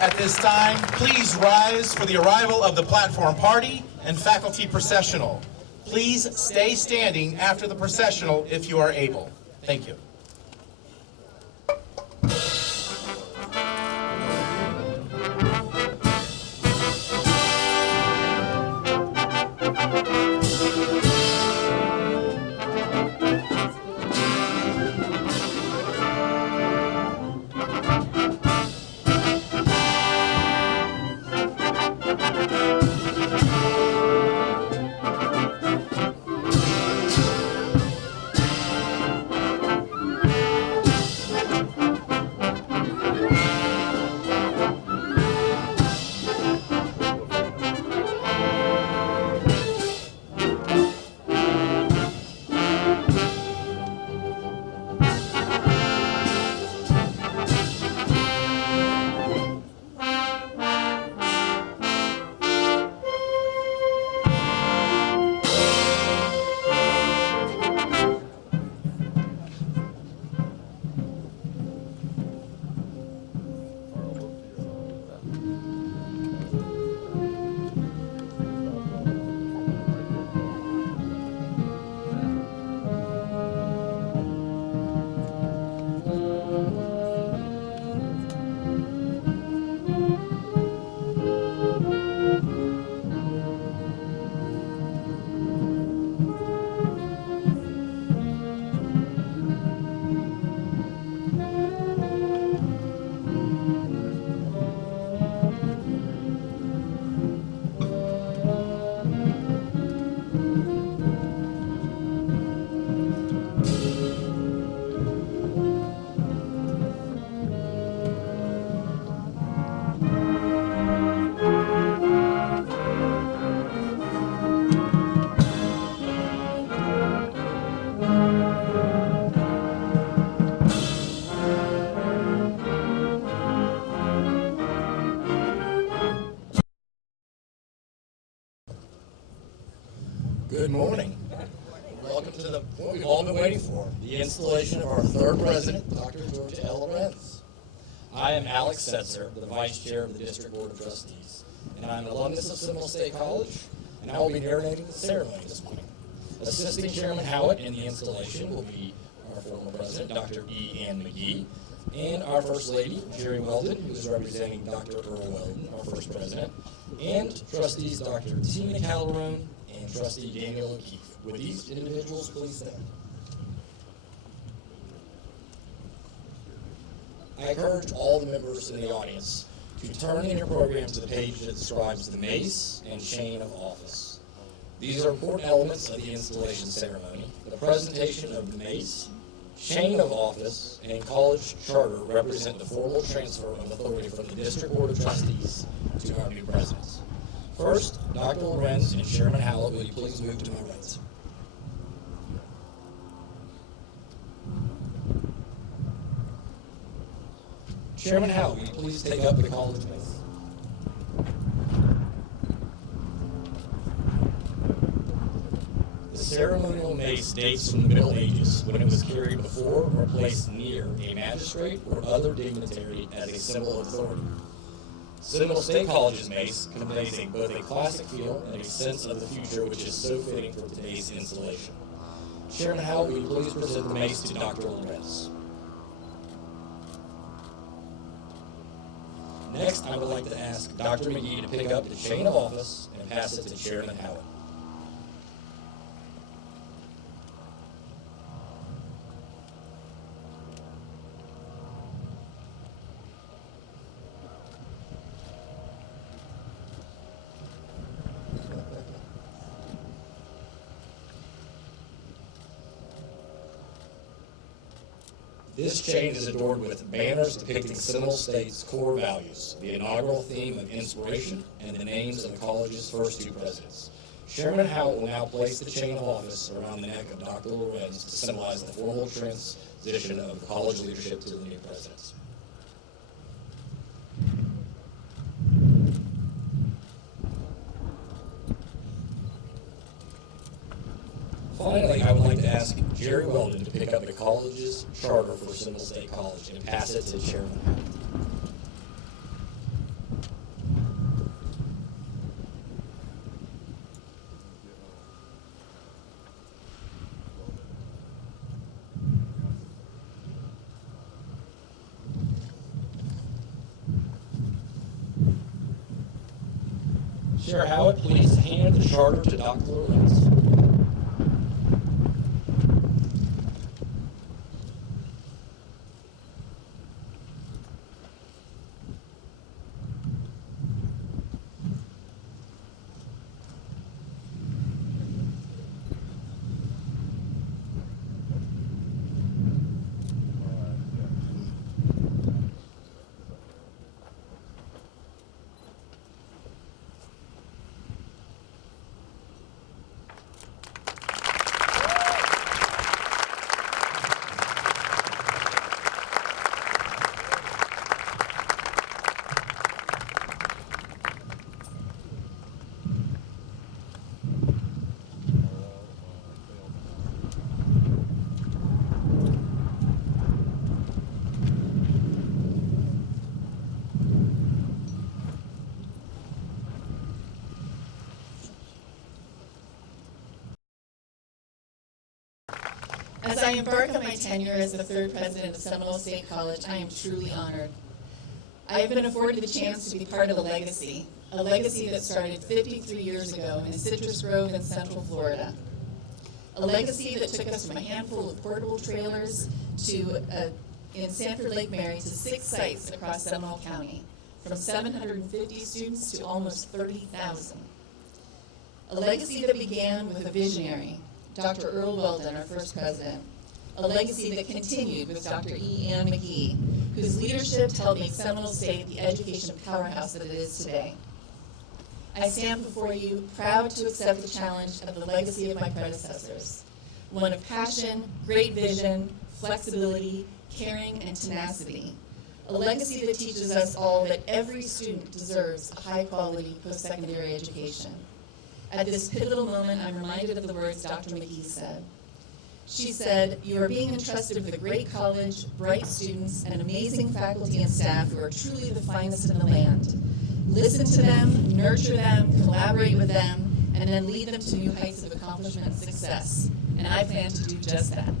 At this time, please rise for the arrival of the platform party and faculty processional. Please stay standing after the processional if you are able. Thank you. Good morning. Welcome to what we've all been waiting for, the installation of our third president, Dr. Georgia L. Lorenz. I am Alex Setzer, the Vice Chair of the District Board of Trustees, and I'm an alumnus of Seminole State College, and I will be narrating the ceremony this morning. Assisting Chairman Howitt in the installation will be our former president, Dr. E. Ann McGee, and our First Lady, Jerry Weldon, who is representing Dr. Earl Weldon, our first president, and trustees Dr. Tina Calderon and Trustee Daniel O'Keefe. Would these individuals please stand? I encourage all the members in the audience to turn in your program to the page that describes the mace and chain of office. These are important elements of the installation ceremony. The presentation of the mace, chain of office, and college charter represent the formal transfer of authority from the District Board of Trustees to our new presidents. First, Dr. Lorenz and Chairman Howell, will you please move to my right? Chairman Howell, will you please take up the college mace? The ceremonial mace dates from the Middle Ages, when it was carried before or placed near a magistrate or other dignitary as a symbol of authority. Seminole State College's mace conveys both a classic feel and a sense of the future, which is so fitting for today's installation. Chairman Howell, will you please present the mace to Dr. Lorenz? Next, I would like to ask Dr. McGee to pick up the chain of office and pass it to Chairman Howell. This chain is adorned with banners depicting Seminole State's core values, the inaugural theme of inspiration, and the names of the college's first two presidents. Chairman Howell will now place the chain of office around the neck of Dr. Lorenz to symbolize the formal transition of college leadership to the new presidents. Finally, I would like to ask Jerry Weldon to pick up the college's charter for Seminole State College and pass it to Chairman Howell. Chair Howitt, please hand the charter to Dr. Lorenz. As I embark on my tenure as the third president of Seminole State College, I am truly honored. I have been afforded the chance to be part of a legacy that started 53 years ago in Citrus Grove in Central Florida. A legacy that took us from a handful of portable trailers in Sanford Lake Mary to 6 sites across Seminole County, from 750 students to almost 30,000. A legacy that began with a visionary, Dr. Earl Weldon, our first president. A legacy that continued with Dr. E. Ann McGee, whose leadership helped make Seminole State the education powerhouse that it is today. I stand before you proud to accept the challenge of the legacy of my predecessors, one of passion, great vision, flexibility, caring, and tenacity. A legacy that teaches us all that every student deserves a high-quality post-secondary education. At this pivotal moment, I'm reminded of the words Dr. McGee said. She said, "You are being entrusted with a great college, bright students, and amazing faculty and staff who are truly the finest in the land. Listen to them, nurture them, collaborate with them, and then lead them to new heights of accomplishment and success." And I plan to do just that.